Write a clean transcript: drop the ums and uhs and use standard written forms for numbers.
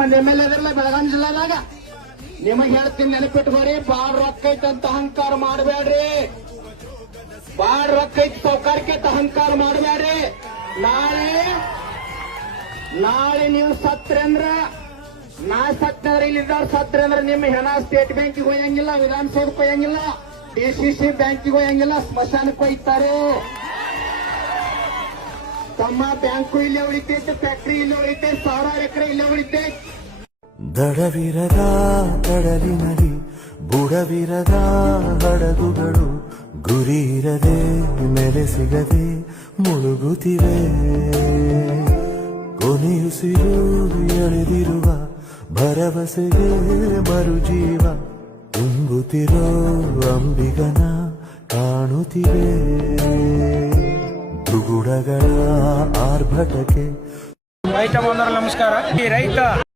ಮಂದಿ MLA ಇದ್ರಲ್ಲ ಬೆಳಗಾವಿ ಜಿಲ್ಲಾದಾಗ. ನಿಮಗ್ ಹೇಳ್ತೀನಿ, ನೆನಪಿಟ್ಕೋರಿ, ಬಾಳ್ ರೊಕ್ಕ ಐತಂತ ಅಹಂಕಾರ ಮಾಡಬೇಡ್ರಿ. ಬಾಳ್ ರೊಕ್ಕ ಐತಿ ಸೌಕಾರಕ್ಕೆ ಅಹಂಕಾರ ಮಾಡಬೇಡ್ರಿ. ನಾಳೆ ನೀವು ಸತ್ರೆ ಅಂದ್ರ, ನಾ ಸತ್ನಂದ್ರೆ ಇಲ್ಲಿದ್ದವ್ರು ಸತ್ರೆ ಅಂದ್ರೆ ನಿಮ್ಮ ಹೆಣ ಸ್ಟೇಟ್ ಬ್ಯಾಂಕಿಗೆ ಹೋಯಂಗಿಲ್ಲ, ವಿಧಾನಸೌಧಕ್ಕೆ ಹೋಯಂಗಿಲ್ಲ, DCC ಬ್ಯಾಂಕಿಗೆ ಹೋಯಂಗಿಲ್ಲ, ಸ್ಮಶಾನಕ್ಕೆ ಹೋಯ್ತಾರೆ. ತಮ್ಮ ಬ್ಯಾಂಕು ಇಲ್ಲೇ ಉಳಿತೈತೆ, ಫ್ಯಾಕ್ಟ್ರಿ ಇಲ್ಲೇ ಉಳಿತೈತೆ, 1000 ಎಕರೆ ಇಲ್ಲೇ ಉಳಿತೈತೆ. ದಡವಿರದ ಕಡಲಿನಲ್ಲಿ ಬುಡವಿರದ ಹಡಗುಗಳು ಗುರಿ ಇರದೆ ನೆಲೆ ಸಿಗದೆ ಮುಳುಗುತ್ತಿವೆ. ಕೊನೆಯುಸಿರು ಎಳೆದಿರುವ ಭರವಸೆಗೆ ಮರುಜೀವ ತುಂಬುತ್ತಿರೋ ಅಂಬಿಗನ ಕಾಣುತ್ತಿವೆ. ದುಗುಡಗಳ ಆರ್ಭಟಕ್ಕೆ ರೈತ ಬಂಧುಗಳ ನಮಸ್ಕಾರ. ಈ ರೈತ